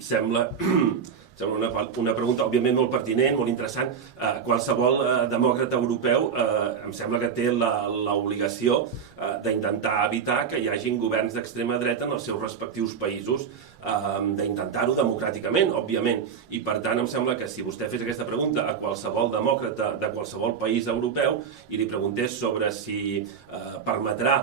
sembla una pregunta, òbviament, molt pertinent, molt interessant. Qualsevol demòcrata europeu em sembla que té l'obligació d'intentar evitar que hi hagin governs d'extrema dreta en els seus respectius països, d'intentar-ho democràticament, òbviament. I, per tant, em sembla que si vostè fes aquesta pregunta a qualsevol demòcrata de qualsevol país europeu i li preguntés sobre si permetrà,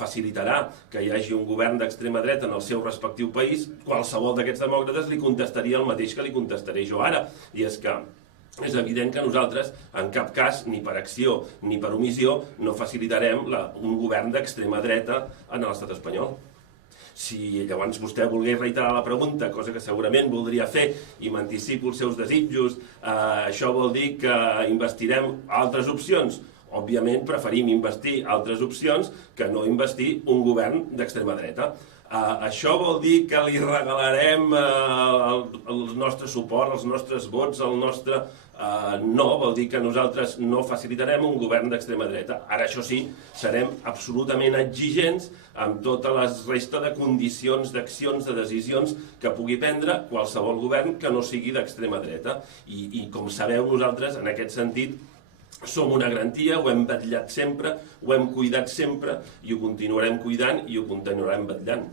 facilitarà que hi hagi un govern d'extrema dreta en el seu respectiu país, qualsevol d'aquests demòcrates li contestaria el mateix que li contestaré jo ara, i és que és evident que nosaltres, en cap cas, ni per acció ni per omissió, no facilitarem un govern d'extrema dreta en l'estat espanyol. Si llavors vostè volgués reiterar la pregunta, cosa que segurament voldria fer, i m'anticipo els seus desitjos, això vol dir que investirem altres opcions. Òbviament preferim investir altres opcions que no investir un govern d'extrema dreta. Això vol dir que li regalarem el nostre suport, els nostres vots, el nostre... No, vol dir que nosaltres no facilitarem un govern d'extrema dreta. Ara, això sí, serem absolutament exigents amb tota la resta de condicions, d'accions, de decisions que pugui prendre qualsevol govern que no sigui d'extrema dreta. I com sabeu, nosaltres, en aquest sentit, som una garantia, ho hem vetllat sempre, ho hem cuidat sempre i ho continuarem cuidant i ho continuarem vetllant.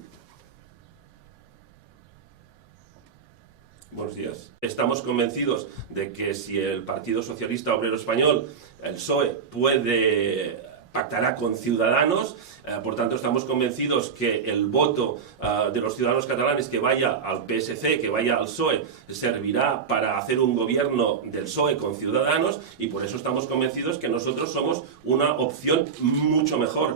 Buenos días. Estamos convencidos de que si el Partido Socialista Obrero Español, el PSOE, pactará con Ciudadanos, por tanto estamos convencidos que el voto de los ciudadanos catalanes que vaya al PSC, que vaya al PSOE, servirá para hacer un gobierno del PSOE con Ciudadanos, y por eso estamos convencidos que nosotros somos una opción mucho mejor